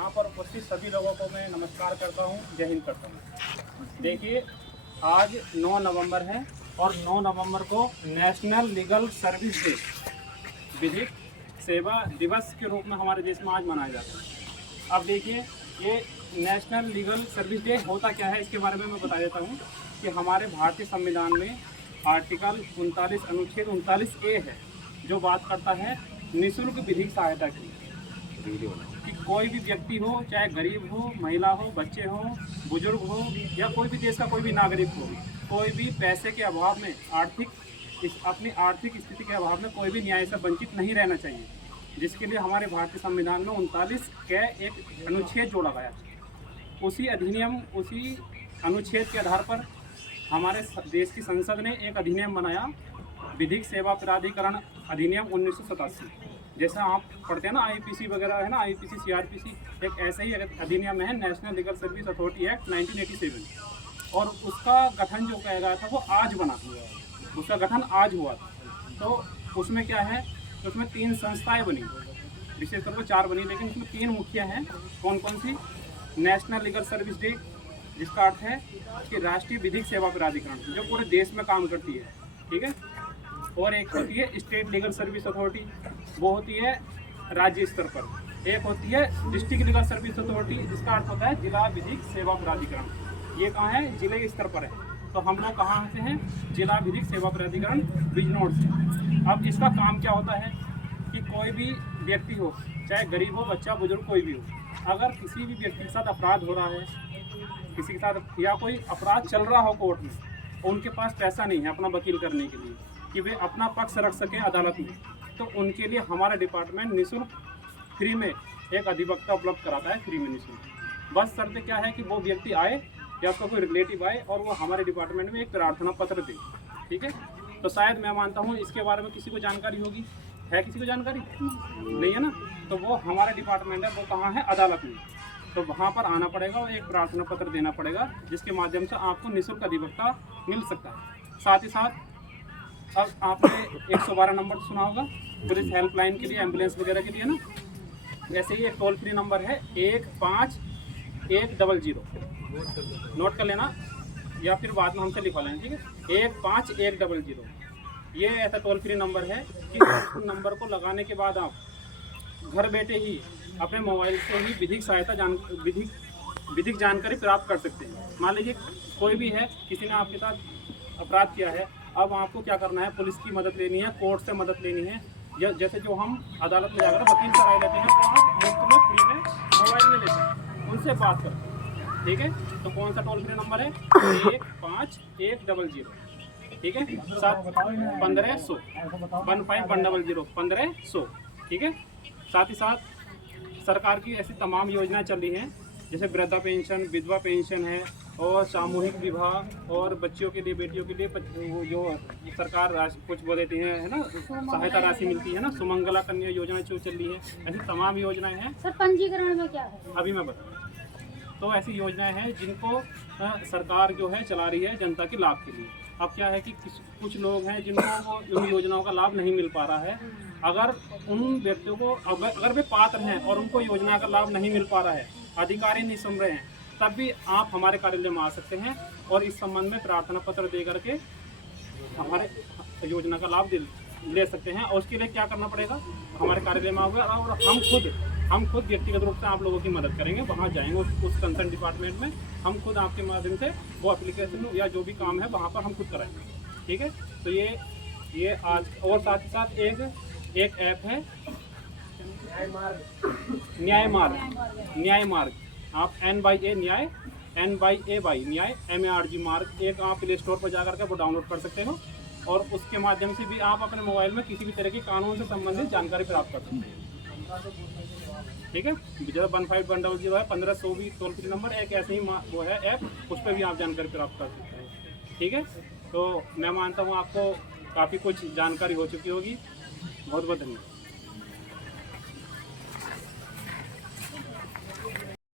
यहाँ पर उपस्थित सभी लोगों को मैं नमस्कार करता हूँ, जय हिंद करता हूँ। देखिए, आज 9 नवंबर है और 9 नवंबर को नेशनल लीगल सर्विस डे, विधिक सेवा दिवस के रूप में हमारे देश में आज मनाया जाता है। अब देखिए, ये नेशनल लीगल सर्विस डे होता क्या है, इसके बारे में मैं बता देता हूँ कि हमारे भारतीय संविधान में आर्टिकल 39 अनुच्छेद 39A है, जो बात करता है निःशुल्क विधिक सहायता की। कि कोई भी व्यक्ति हो, चाहे गरीब हो, महिला हो, बच्चे हो, बुजुर्ग हो या कोई भी देश का कोई भी नागरिक हो, कोई भी पैसे के अभाव में अपनी आर्थिक स्थिति के अभाव में कोई भी न्याय से वंचित नहीं रहना चाहिए, जिसके लिए हमारे भारतीय संविधान में 39 का एक अनुच्छेद जोड़ा गया। उसी अनुच्छेद के आधार पर हमारे देश की संसद ने एक अधिनियम बनाया, विधिक सेवा प्राधिकरण अधिनियम 1987। जैसा आप पढ़ते हैं ना, IPC वगैरह है ना, IPC CRPC, एक ऐसा ही अधिनियम है, national legal service authority act 1987। और उसका गठन जो किया गया था वो आज बना, उसका गठन आज हुआ था। तो उसमें क्या है, उसमें 3 संस्थाएं बनी, विशेष तौर पर 4 बनी, लेकिन उसमें 3 मुख्य हैं। कौन कौन सी? नेशनल लीगल सर्विस डे, जिसका अर्थ है कि राष्ट्रीय विधिक सेवा प्राधिकरण, जो पूरे देश में काम करती है, ठीक है। और एक होती है स्टेट लीगल सर्विस अथॉरिटी, वो होती है राज्य स्तर पर। एक होती है डिस्ट्रिक्ट लीगल सर्विस अथॉरिटी, जिसका अर्थ होता है जिला विधिक सेवा प्राधिकरण। ये कहाँ है? जिले स्तर पर है। तो हम लोग कहाँ से हैं? जिला विधिक सेवा प्राधिकरण बिजनौर से। अब इसका काम क्या होता है कि कोई भी व्यक्ति हो, चाहे गरीब हो, बच्चा, बुजुर्ग, कोई भी हो, अगर किसी भी व्यक्ति के साथ अपराध हो रहा है, किसी के साथ या कोई अपराध चल रहा हो कोर्ट में, उनके पास पैसा नहीं है अपना वकील करने के लिए कि वे अपना पक्ष रख सकें अदालत में, तो उनके लिए हमारा डिपार्टमेंट निःशुल्क फ्री में एक अधिवक्ता उपलब्ध कराता है, फ्री में निःशुल्क। बस शर्त क्या है कि वो व्यक्ति आए या उसका कोई रिलेटिव आए और वो हमारे डिपार्टमेंट में एक प्रार्थना पत्र दे, ठीक है। तो शायद मैं मानता हूँ इसके बारे में किसी को जानकारी होगी, है किसी को जानकारी? नहीं है ना। तो वो हमारा डिपार्टमेंट है, वो कहाँ है? अदालत में। तो वहाँ पर आना पड़ेगा और एक प्रार्थना पत्र देना पड़ेगा, जिसके माध्यम से आपको निःशुल्क अधिवक्ता मिल सकता है। साथ ही साथ अब आपने 112 नंबर सुना होगा, पुलिस हेल्पलाइन के लिए, एम्बुलेंस वगैरह के लिए ना। जैसे ही एक टोल फ्री नंबर है 15100, नोट कर लेना या फिर बाद में हमसे लिखवा लेना, ठीक है। 15100 ये ऐसा टोल फ्री नंबर है कि इस नंबर को लगाने के बाद आप घर बैठे ही अपने मोबाइल से ही विधिक जानकारी प्राप्त कर सकते हैं। मान लीजिए कोई भी है, किसी ने आपके साथ अपराध किया है, अब आपको क्या करना है? पुलिस की मदद लेनी है, कोर्ट से मदद लेनी है, जैसे जो हम अदालत में जाकर वकील से राय लेते हैं, तो आप मुफ्त में फ्री में मोबाइल में लेते हैं, उनसे बात करते हैं, ठीक है। तो कौन सा टोल फ्री नंबर है? 15100, ठीक है। 1500 1500, ठीक है। साथ ही साथ सरकार की ऐसी तमाम योजनाएं चल रही हैं, जैसे वृद्धा पेंशन, विधवा पेंशन है, और सामूहिक विवाह, और बच्चियों के लिए, बेटियों के लिए जो सरकार राशि कुछ वो देती है ना, सहायता राशि मिलती है ना, सुमंगला कन्या योजना जो चल रही है, ऐसी तमाम योजनाएं हैं। सर, पंजीकरण में क्या है? अभी मैं बता। तो ऐसी योजनाएं हैं जिनको सरकार जो है चला रही है जनता के लाभ के लिए। अब क्या है कि कुछ लोग हैं जिनको उन योजनाओं का लाभ नहीं मिल पा रहा है। अगर उन व्यक्तियों को अगर वे पात्र हैं और उनको योजना का लाभ नहीं मिल पा रहा है, अधिकारी नहीं सुन रहे हैं, तब भी आप हमारे कार्यालय में आ सकते हैं और इस संबंध में प्रार्थना पत्र दे करके हमारे योजना का लाभ ले सकते हैं। और उसके लिए क्या करना पड़ेगा? हमारे कार्यालय में आओगे और हम खुद व्यक्तिगत रूप से आप लोगों की मदद करेंगे। वहाँ जाएंगे उस कंसर्न डिपार्टमेंट में, हम खुद आपके माध्यम से वो एप्लीकेशन या जो भी काम है वहाँ पर हम खुद कराएंगे, ठीक है। तो ये आज, और साथ ही साथ एक ऐप है न्याय मार्ग। आप NYA न्याय, NYAY न्याय, MARG मार्ग, एक आप प्ले स्टोर पर जाकर के वो डाउनलोड कर सकते हो और उसके माध्यम से भी आप अपने मोबाइल में किसी भी तरह की कानून से संबंधित जानकारी प्राप्त कर सकते हैं, ठीक है। जैसे 15100 है, 1500 भी टोल फ्री नंबर, एक ऐसे ही वो है ऐप, उस पर भी आप जानकारी प्राप्त कर सकते हैं, ठीक है। तो मैं मानता हूँ आपको काफ़ी कुछ जानकारी हो चुकी होगी। बहुत बहुत धन्यवाद।